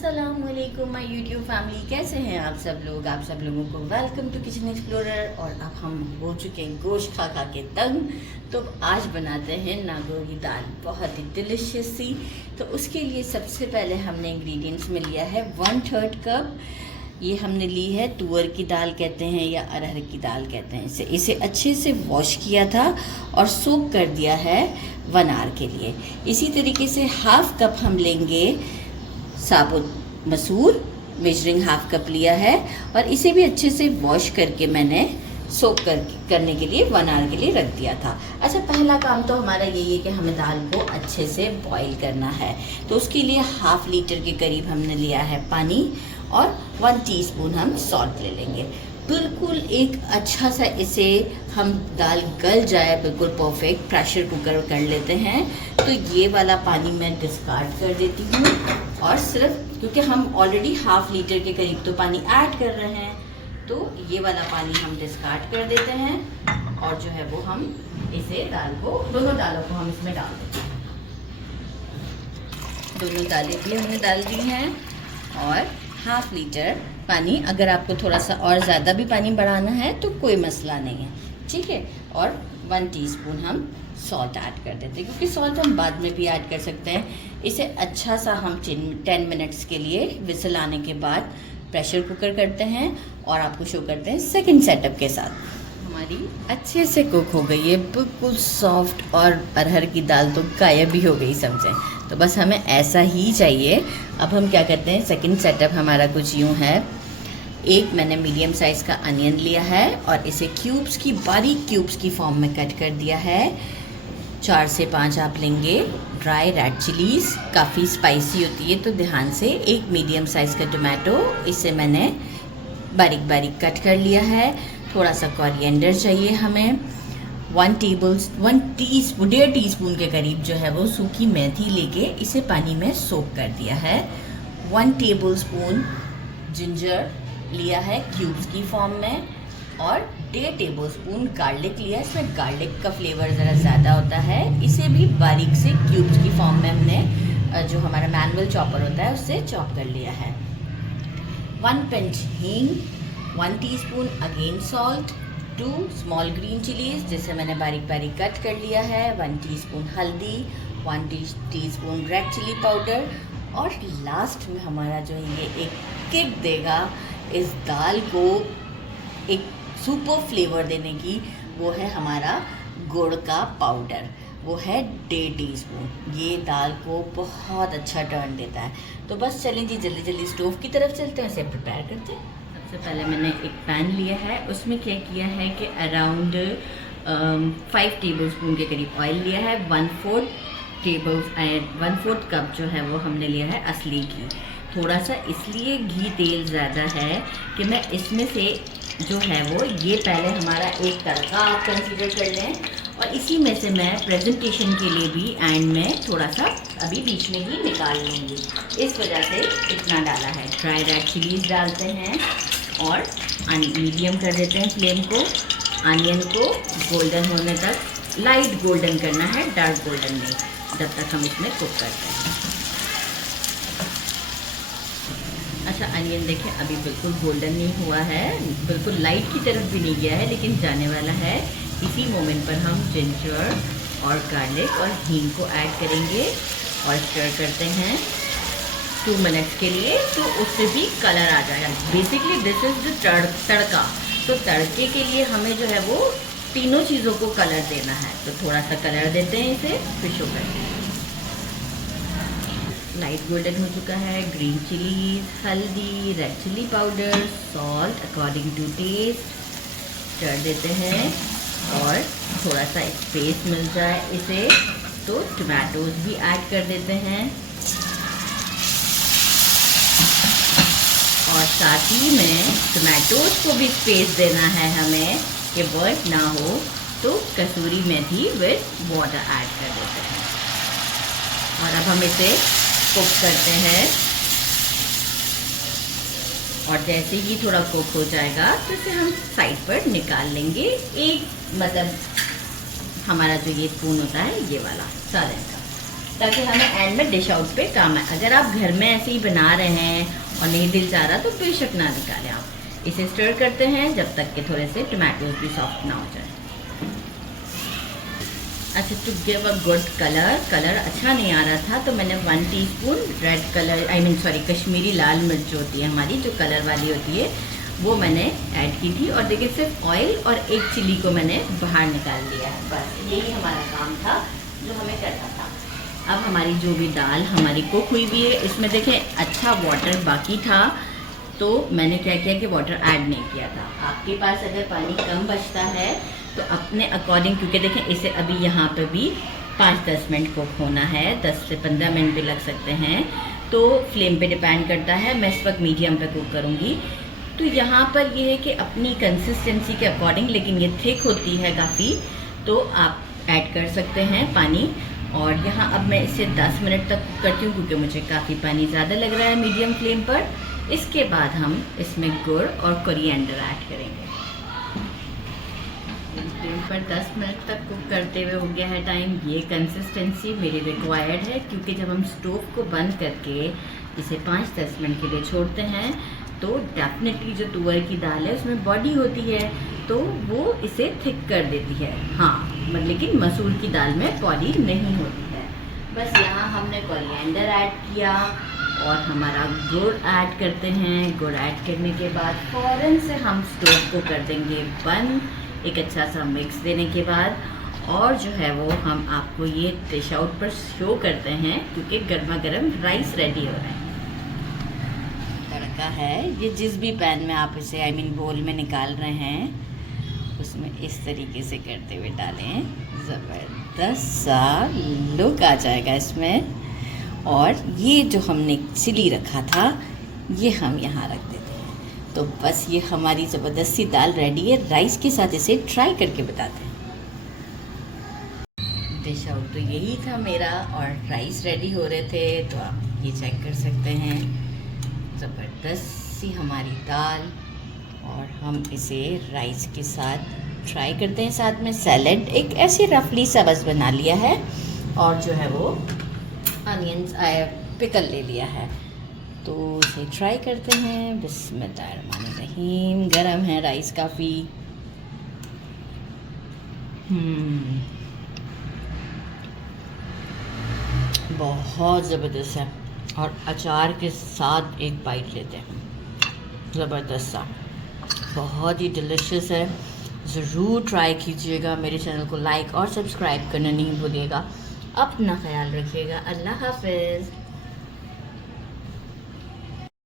अस्सलामुअलैकुम my YouTube family, कैसे हैं आप सब लोग। आप सब लोगों को वेलकम टू किचन एक्सप्लोरर। और अब हम हो चुके हैं गोश्त खा खा के तंग, तो आज बनाते हैं नागोर की दाल, बहुत ही डिलिशियस सी। तो उसके लिए सबसे पहले हमने इंग्रेडिएंट्स में लिया है 1/3 कप। ये हमने ली है तुअर की दाल कहते हैं या अरहर की दाल कहते हैं। इसे अच्छे से वॉश किया था और सोक कर दिया है 1 आवर के लिए। इसी तरीके से हाफ कप हम लेंगे साबुत मसूर, मेजरिंग हाफ कप लिया है और इसे भी अच्छे से वॉश करके मैंने सोक करने के लिए 1 आवर के लिए रख दिया था। अच्छा, पहला काम तो हमारा यही है कि हमें दाल को अच्छे से बॉईल करना है। तो उसके लिए हाफ लीटर के करीब हमने लिया है पानी और 1 टीस्पून हम सॉल्ट ले लेंगे। बिल्कुल एक अच्छा सा इसे हम दाल गल जाए बिल्कुल परफेक्ट, प्रेशर कुकर कर लेते हैं। तो ये वाला पानी मैं डिस्कार्ड कर देती हूँ और सिर्फ क्योंकि हम ऑलरेडी हाफ लीटर के करीब तो पानी ऐड कर रहे हैं, तो ये वाला पानी हम डिस्कार्ड कर देते हैं और जो है वो हम इसे दोनों दालों को हम इसमें डाल देते हैं। दोनों दालें भी हमने डाल दी हैं और हाफ लीटर पानी। अगर आपको थोड़ा सा और ज़्यादा भी पानी बढ़ाना है तो कोई मसला नहीं है, ठीक है। और 1 टीस्पून हम सॉल्ट ऐड कर देते हैं, क्योंकि सॉल्ट हम बाद में भी ऐड कर सकते हैं। इसे अच्छा सा हम 10 मिनट्स के लिए विसल आने के बाद प्रेशर कुकर करते हैं और आपको शो करते हैं सेकंड सेटअप के साथ। हमारी अच्छे से कुक हो गई है, बिल्कुल सॉफ्ट, और अरहर की दाल तो गायब भी हो गई समझें। तो बस हमें ऐसा ही चाहिए। अब हम क्या करते हैं, सेकंड सेटअप हमारा कुछ यूँ है। एक मैंने मीडियम साइज़ का अनियन लिया है और इसे बारीक क्यूब्स की फॉर्म में कट कर दिया है। 4 से 5 आप लेंगे ड्राई रेड चिलीज़, काफ़ी स्पाइसी होती है तो ध्यान से। एक मीडियम साइज़ का टोमेटो, इसे मैंने बारीक बारीक कट कर लिया है। थोड़ा सा कोरिएंडर चाहिए हमें। 1.5 टीस्पून के करीब जो है वो सूखी मेथी लेके इसे पानी में सोक कर दिया है। 1 टेबलस्पून जिंजर लिया है क्यूब्स की फॉर्म में और 1.5 टेबलस्पून गार्लिक लिया है। इसमें गार्लिक का फ्लेवर ज़रा ज़्यादा होता है। इसे भी बारीक से क्यूब्स की फॉर्म में हमने जो हमारा मैनुअल चॉपर होता है उससे चॉप कर लिया है। 1 पिंच हींग, 1 teaspoon again salt, 2 small green chillies जिसे मैंने बारीक बारीक कट कर लिया है, 1 टीस्पून हल्दी, 1 टीस्पून रेड चिली पाउडर। और लास्ट में हमारा जो है ये एक किक देगा इस दाल को एक सुपर फ्लेवर देने की, वो है हमारा गुड़ का पाउडर, वो है 1.5 टीस्पून। ये दाल को बहुत अच्छा टर्न देता है। तो बस चलें जी, जल्दी जल्दी स्टोव की तरफ चलते हैं, इसे प्रिपेयर करते हैं। सबसे पहले मैंने एक पैन लिया है, उसमें क्या किया है कि अराउंड 5 टेबलस्पून के करीब ऑयल लिया है। 1/4 कप जो है वो हमने लिया है असली घी। थोड़ा सा इसलिए घी तेल ज़्यादा है कि मैं इसमें से जो है वो ये पहले हमारा एक तड़का आप कंसीडर कर लें और इसी में से मैं प्रेजेंटेशन के लिए भी एंड में थोड़ा सा अभी बीच में ही निकाल लूँगी, इस वजह से इतना डाला है। ड्राई रेड चिलीज़ डालते हैं और मीडियम कर देते हैं फ्लेम को। अनियन को गोल्डन होने तक, लाइट गोल्डन करना है, डार्क गोल्डन नहीं, जब तक हम इसमें कुक करते हैं। अच्छा, अनियन देखें अभी बिल्कुल गोल्डन नहीं हुआ है, बिल्कुल लाइट की तरफ भी नहीं गया है, लेकिन जाने वाला है। इसी मोमेंट पर हम जिंजर और गार्लिक और हींग को ऐड करेंगे और स्टर करते हैं 2 मिनट्स के लिए, तो उससे भी कलर आ जाएगा। बेसिकली दिस इज़ द तड़का। तो तड़के के लिए हमें जो है वो तीनों चीज़ों को कलर देना है, तो थोड़ा सा कलर देते हैं इसे, फिर शो करते हैं। लाइट गोल्डन हो चुका है। ग्रीन चिलीज, हल्दी, red chilli powder, salt according to taste कर देते हैं और थोड़ा सा स्पेस मिल जाए इसे तो टमाटोज भी ऐड कर देते हैं और साथ ही में टमाटोज को भी स्पेस देना है हमें कि बर्न ना हो, तो कसूरी मेथी विद वाटर ऐड कर देते हैं और अब हम इसे कुक करते हैं। और जैसे ही थोड़ा कुक हो जाएगा तो इसे हम साइड पर निकाल लेंगे। एक मतलब हमारा जो ये स्पून होता है ये वाला सालन का, ताकि हमें एंड में डिश आउट पे काम आए। अगर आप घर में ऐसे ही बना रहे हैं और नहीं दिल चाह रहा तो बेशक ना निकालें। आप इसे स्टर करते हैं जब तक कि थोड़े से टमाटोज भी सॉफ्ट ना हो जाए। अच्छा, to give a good colour अच्छा नहीं आ रहा था तो मैंने 1 टीस्पून रेड कलर कश्मीरी लाल मिर्च जो होती है हमारी, जो कलर वाली होती है, वो मैंने ऐड की थी। और देखिए सिर्फ ऑयल और एक चिली को मैंने बाहर निकाल लिया है। बस यही हमारा काम था जो हमें करना था। अब हमारी जो भी दाल हमारी कुक हुई हुई है, इसमें देखें अच्छा वाटर बाकी था तो मैंने क्या किया कि वाटर ऐड नहीं किया था। आपके पास अगर पानी कम बचता है तो अपने अकॉर्डिंग, क्योंकि देखें इसे अभी यहाँ पे भी 5-10 मिनट कुक होना है, 10 से 15 मिनट भी लग सकते हैं, तो फ्लेम पे डिपेंड करता है। मैं इस वक्त मीडियम पे कुक करूँगी। तो यहाँ पर ये है कि अपनी कंसिस्टेंसी के अकॉर्डिंग, लेकिन ये थिक होती है काफ़ी, तो आप ऐड कर सकते हैं पानी। और यहाँ अब मैं इसे 10 मिनट तक कुक करती हूँ क्योंकि मुझे काफ़ी पानी ज़्यादा लग रहा है मीडियम फ्लेम पर। इसके बाद हम इसमें गुड़ और कोरिएंडर ऐड करेंगे। फ्लेम पर 10 मिनट तक कुक करते हुए हो गया है टाइम। ये कंसिस्टेंसी मेरी रिक्वायर्ड है क्योंकि जब हम स्टोव को बंद करके इसे 5-10 मिनट के लिए छोड़ते हैं तो डेफिनेटली जो तुअर की दाल है उसमें बॉडी होती है तो वो इसे थिक कर देती है। हाँ, लेकिन मसूर की दाल में बॉडी नहीं होती है। बस यहाँ हमने कोरिएंडर ऐड किया और हमारा गुड़ ऐड करते हैं। गुड़ ऐड करने के बाद फ़ौरन से हम स्टोव को कर देंगे बंद, एक अच्छा सा मिक्स देने के बाद। और जो है वो हम आपको ये डिश आउट पर शो करते हैं क्योंकि गर्मा गर्म राइस रेडी हो रहा है। तड़का है ये, जिस भी पैन में आप इसे बोल में निकाल रहे हैं उसमें इस तरीके से करते हुए डालें। ज़बरदस्त सा लुक आ जाएगा इसमें। और ये जो हमने चिली रखा था ये हम यहाँ रख देते हैं। तो बस ये हमारी ज़बरदस्त सी दाल रेडी है। राइस के साथ इसे ट्राई करके बताते हैं। डिश आउट तो यही था मेरा और राइस रेडी हो रहे थे तो आप ये चेक कर सकते हैं। ज़बरदस्त सी हमारी दाल और हम इसे राइस के साथ ट्राई करते हैं। साथ में सैलेड एक ऐसे रफली सा बस बना लिया है और जो है वो अनियंस पिकल ले लिया है। तो इसे ट्राई करते हैं। बिस्मिल्लाहिर्रहमानिर्रहीम। गरम है राइस काफ़ी। बहुत ज़बरदस्त है। और अचार के साथ एक बाइट लेते हैं, ज़बरदस्त सा, बहुत ही डिलीशियस है। ज़रूर ट्राई कीजिएगा। मेरे चैनल को लाइक और सब्सक्राइब करना नहीं भूलिएगा। अपना ख्याल रखिएगा। अल्लाह हाफ़िज़।